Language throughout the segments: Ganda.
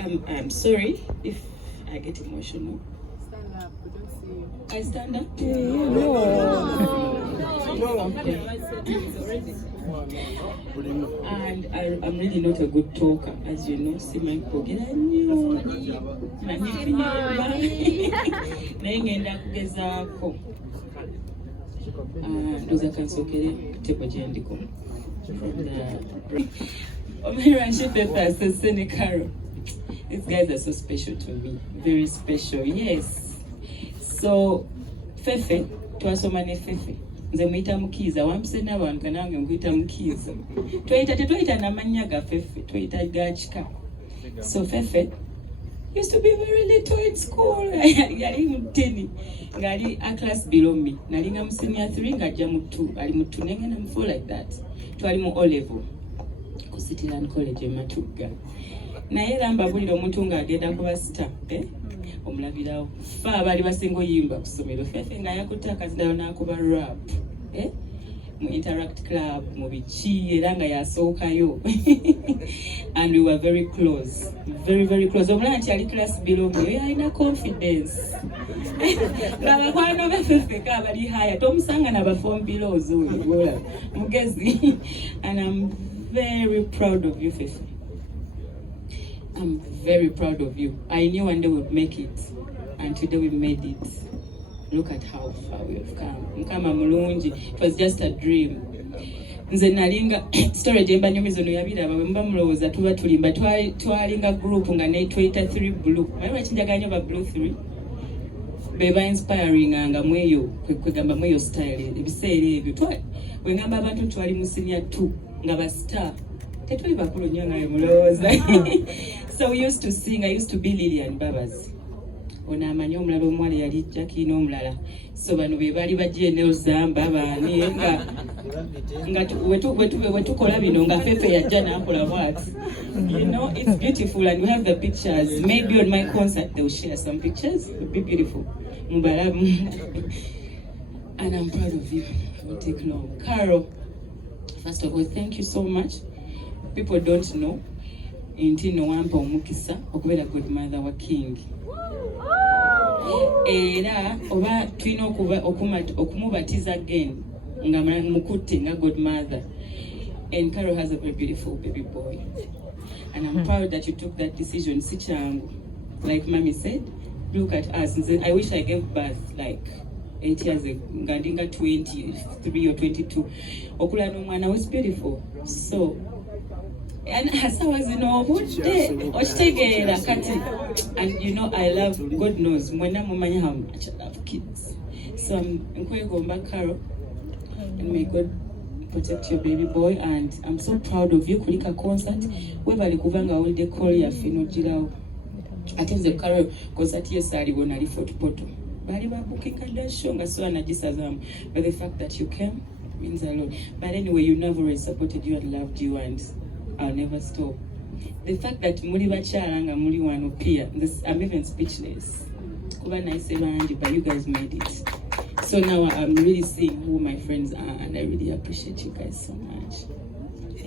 I'm sorry if I get emotional. Stand up, we don't see you. I stand up? And I'm really not a good talker, as you know. See my pocket. Ndoza kansokere kutebo gyendiko. Omeranship paper says Seneca. These guys are so special to me. Very special, yes. So, Fefe, twasoma ne Fefe. Nze muyita mukiiza, wampise n'abantu kanange nkuyita mukiiza. Tetwayita n'amannya ga Fefe, twayita ga kika. So Fefe used to be very little in school. Yali mutini. Ngali a class below me. Nalinga mu senior 3 ngajja mu 2. Ali mu 2 nengenda mu 4 like that. Twali mu O level. Ku Cityland College Matugga. Naye era mbabulira omuntu ng'agenda kuba star, omulabirawo. Fa abali basinga oyimba ku ssomero. Fefe nga yakutte akazidayo n'akuba rap. Mu Interact Club, mu biki, era nga yasookayo. And we were very close. Very, very close. Omulala nti ali class below me. Alina confidence. Ng'abakwano be Fefe ka abali higher. Tomusanga n'aba form below z'oyo. Mugezi. And I'm very proud of you, Fefe. I'm very proud of you. I knew one day we'd make it, and today we made it. Look at how far we have come. Mkama mulungi. It was just a dream. Nze nalinga story jemba nyomizo no yabira bawe mba mulowooza tuba tulimba twalinga group nga ne Twitter 3 blue. Bali bachinjaganyo ba blue 3. Beba inspiring anga mweyo kwegamba mweyo style ebiseera ebyo. We ngamba abantu twali mu senior 2 nga ba star. Tetuli bakulu nnyo naye mulowooza. So we used to sing. I used to be Lilian Babas. Ono amanyi omulala omuwala yali Jackie n'omulala. So bano be baali bajje Nelzamba baani nga wetukola bino nga Fefe yajja n'akola bwati. You know, it's beautiful and we have the pictures. Maybe on my concert they'll share some pictures. It would be beautiful. Mubalamu. And I'm proud of you. It won't take long. Carol, first of all, thank you so much. People don't know. Intino wampa omukisa okubeera godmother wa King. Era oba tulina okumubatiza again nga mukutte nga godmother. And Carol has a very beautiful baby boy. And I'm proud that you took that decision. Si changu. Like Mommy said, look at us. I wish I gave birth like 8 years ago. Ngandinga 23 or 22. Okula n'omwana was beautiful. So and asawa zino obudde okitegeera kati. And you know I love, God knows, mwena mumanya how much I love kids. So I'm nkwegomba Carol, and may God protect your baby boy. And I'm so proud of you. Kulika concert webali kubanga holiday call ya fino jirawo ate nze Carol concert yesaliwo nali Fort Poto bali babukinga dashonga so anagisazamu, but the fact that you came means a lot. But anyway, you never always supported you and loved you, and I'll never stop. The fact that muli bakyala nga muli wano pia, I'm even speechless. Kuba naise bangi, but you guys made it. So now I'm really seeing who my friends are, and I really appreciate you guys so much.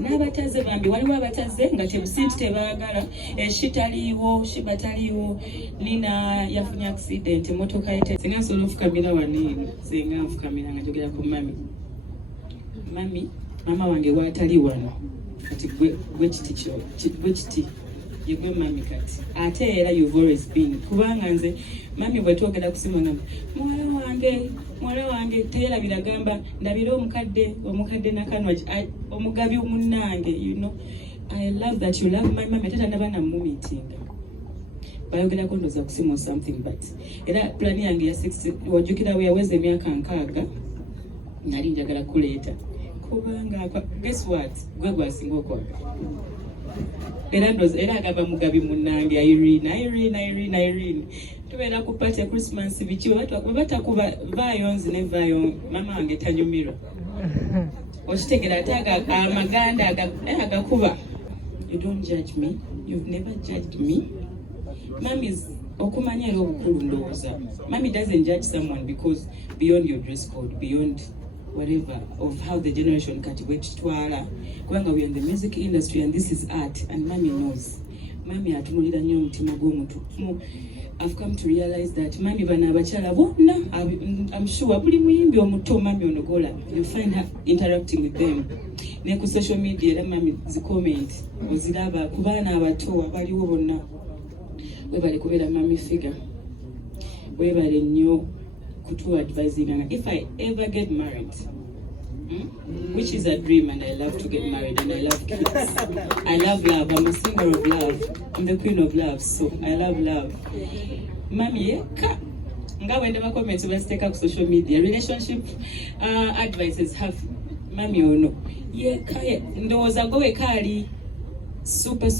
N'abataze bambi waliwo abataze nga tebusinti tebaagala eshitaliiwo shibataliiwo Nina yafunye accident emotoka yete singa solo fukamira wanini singa nfukamira nga njogera ku mami mama wange watali wano kati gwe kiti yegwe mami kati ate era you've always been kubanga nze mami bwe twogera kusimu ngamba mwala wange tera biragamba ndabira omukadde nakanwa omugabi omunange, you know. I love that you love my mama. Tata nabana mu meeting bayogera ko ndoza kusimu something, but era plan yange ya 60 wajukira we yaweze myaka nkaaga nali njagala kuleeta kubanga guess what gwe gwasinga okwa era agamba mugabi munange Irene tubeera ku party ya Christmas biki batakuba vayonzi ne vayo mama wange tanyumirwa okitegera ataga amaganda agakuba. You don't judge me, you've never judged me. Mommy's okumanya era obukulu ndowooza. Mommy doesn't judge someone because beyond your dress code, beyond whatever of how the generation kati wetutwala kubanga we are in the music industry and this is art, and mommy knows mami atunulira nnyo omutima gw'omutukumu. I've come to realize that mami bana abakyala bonna, I'm sure buli muyimbi omuto mami onogola, you find her interacting with them. Ne ku social media era mami comment oziraba ku baana abato abaliwo bonna. Webale kubeera mami figure. Webale nnyo kutu advising. And if I ever get married, which is a dream, and I love to get married and I love kids. I love love. I'm a singer of love. I'm the queen of love, so I love love. Mami yeka nga wende ba comments basiteka ku social media relationship advices have mami ono yeka ndowooza go wekali super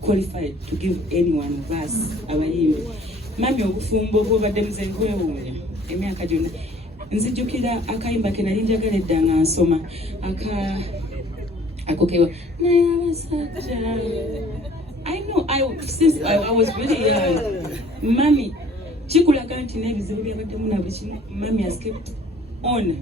qualified to give anyone of us abayimbi. Mami obufumbo bwobadde muze nkwewuunya emyaka gyonna. Nzijukira akayimba ke nali njagala edda nga nsoma akokewa naye abasajja. I know, since I was really young, mami chikulaga nti n'ebizibu byabaddemu na buli kimu mami has kept on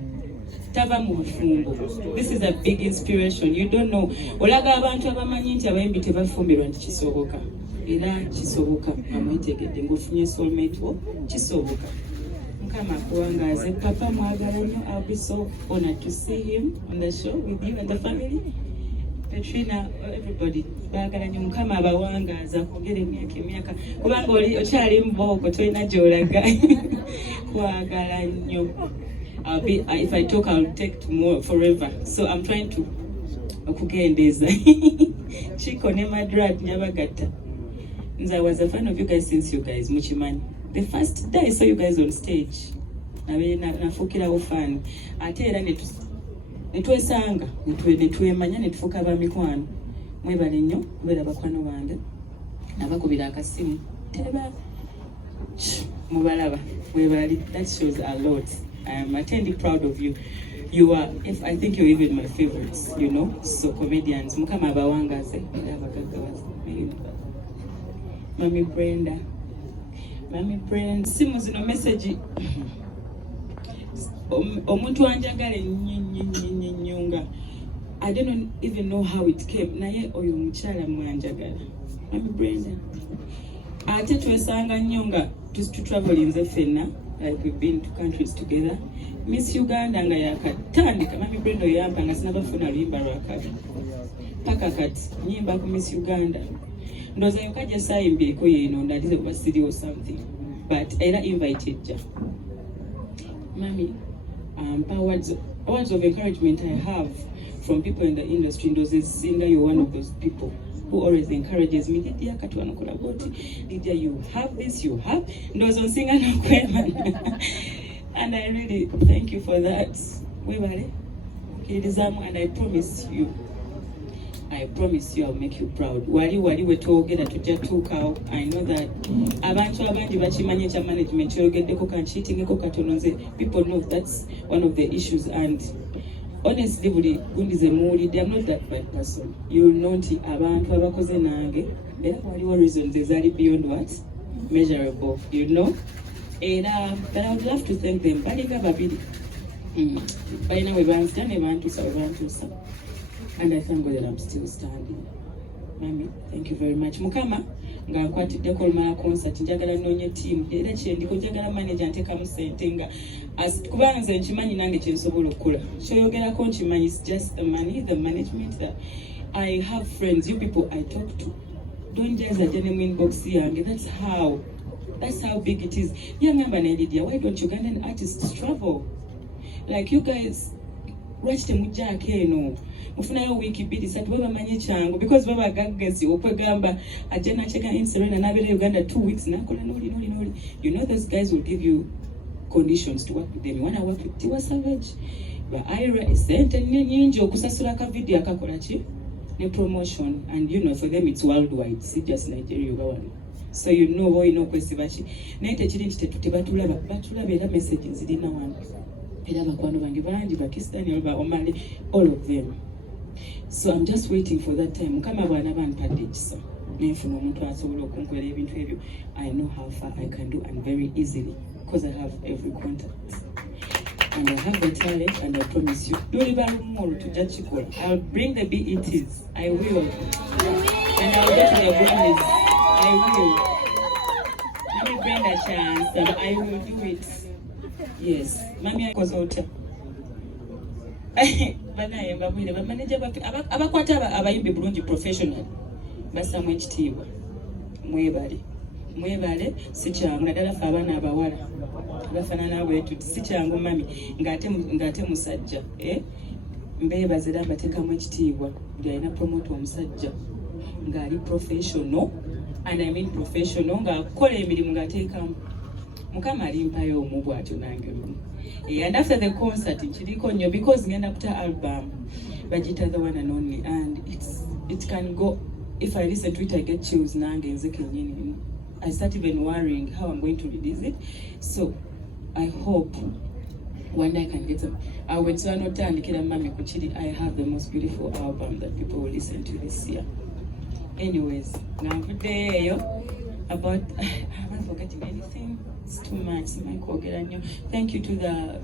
tava mu bufumbo. This is a big inspiration. You don't know, olaga abantu abamanyi nti abayimbi tebafumbirwa nti kisoboka, era kisoboka. Amwetegedde ng'ofunye soulmate wo kisoboka. Mukama akuwangaze. Papa mwagala nnyo. I'll be so honored to see him on the show with you and the family. Petrina, everybody, baagala nnyo. Mukama abawangaza kwogera emyaka kubanga oli okyali mbooko tolina gy'olaga. Kwagala nnyo. If I talk, I'll take tomorrow forever. So I'm trying to okugendeeza. Chico ne Madrat nyabagatta. I was a fan of you guys since you guys muchimanyi. The first day I saw you guys on stage, nafukirawo fan. Ate era netwesanga netwemanya netufuka abamikwano. Mwebale nnyo kubeera bakwano bange nabakubira akasimu teba mubalaba mwebali. That shows a lot. I am eternally proud of you. You are, I think you're even my favorites, you know. So comedians, mukama abawangaze Mami Brenda. Simu zino message omuntu anjagala nyunga. I don't even know how it came. Naye oyo mukyala mwanjagala. Mami Brenda. Ate twesanga nyunga to travel in Zefena, like we've been to countries together. Miss Uganda nga yakatandika Mami Brenda yampa nga sinabafuna luyimba lwakabi. Paka kati nyimba ku Miss Uganda. Ndoza yukaja sayimbiriko yeno ndalize kuba or something, but era invited ja. Mami, words of encouragement I have from people in the industry. Ndoza singer, you're one of those people who always encourages me. Lydia katwana kolaboti. Lydia, you have this, you have. Ndoza singer no kwema. And I really thank you for that. Webale. And I promise you I'll make you proud. Wali wetwogera tujja tuukaawo. I know that abantu abangi bakimanye kya management kyogeddeko kankiitingeko katono nze. People know that's one of the issues, and honestly buli gundi ze muwulidde, I'm not that bad person. You'll know nti abantu abakoze nange era waliwo reasons ezaali beyond what measurable, you know. And but I would love to thank them. Balinga babiri balina we banzita ne bantuusa. And I thank God that I'm still standing. Mami, thank you very much. Mukama nga nkwatiddeko olumala concert njagala nnoonye team era kyendiko njagala manager ntekamu ssente nga kubanga nze nkimanyi nange kyensobola okukola. Kyoyogerako nkimanyi, it's just the money, the management that I have friends, you people I talk to. Don't just attend them inbox yange. That's how big it is. Yangamba ne Lydia, why don't Ugandan artists travel? Like you guys, lwaki temujjaako eno mufunayo wiiki bbiri ssatu bwe bamanye kyangu, because baba gaggezi okwegamba ajja nakyeka insulina n'abeera Uganda 2 weeks nakola noli. You know those guys will give you conditions to work with them. You want to work with Tiwa Savage, ba Ira, esente nyingi okusasula ka video akakola ki ne promotion, and you know for them it's worldwide, si just Nigeria oba wano. So you know boy no kwesiba ki naye tekiri nti tebatulaba era message zirina wano era bakwano bange bangi Pakistani oba Omali, all of them. So I'm just waiting for that time. Mukama bwana banpadde ekisa nenfuna omuntu asobola okunkolera ebintu ebyo. I know how far I can do, and very easily, because I have every contact and I have the talent, and I promise you I'll bring the BETs. I will. and I'll get to the Grammys. I will. Let me bring a chance, and I will do it. Yes. Mami akozota. Banaye mbabwire bamanager abakwata abayimbi bulungi professional basamu ekitiibwa. Mwebale si kyangu naddala ffe abaana abawala bafaanana bwetu si kyangu mami ng'ate musajja mbeebaza era mbateekamu ekitiibwa buli alina promote omusajja ng'ali professional and I mean professional ng'akola emirimu ng'ateekamu mukama alimpayo omu bw'atyo nange lumu. And after the concert nkiriko nnyo because ngenda kuta album bagita the one and only, and it can go, if I listen to it I get chills nange nze kennyini. I start even worrying how I'm going to release it. So I hope one day I can get some. I went to anotandikira mami kuchiri. I have the most beautiful album that people will listen to this year. Anyways, now today about am I forgetting anything? It's too much. Thank you to the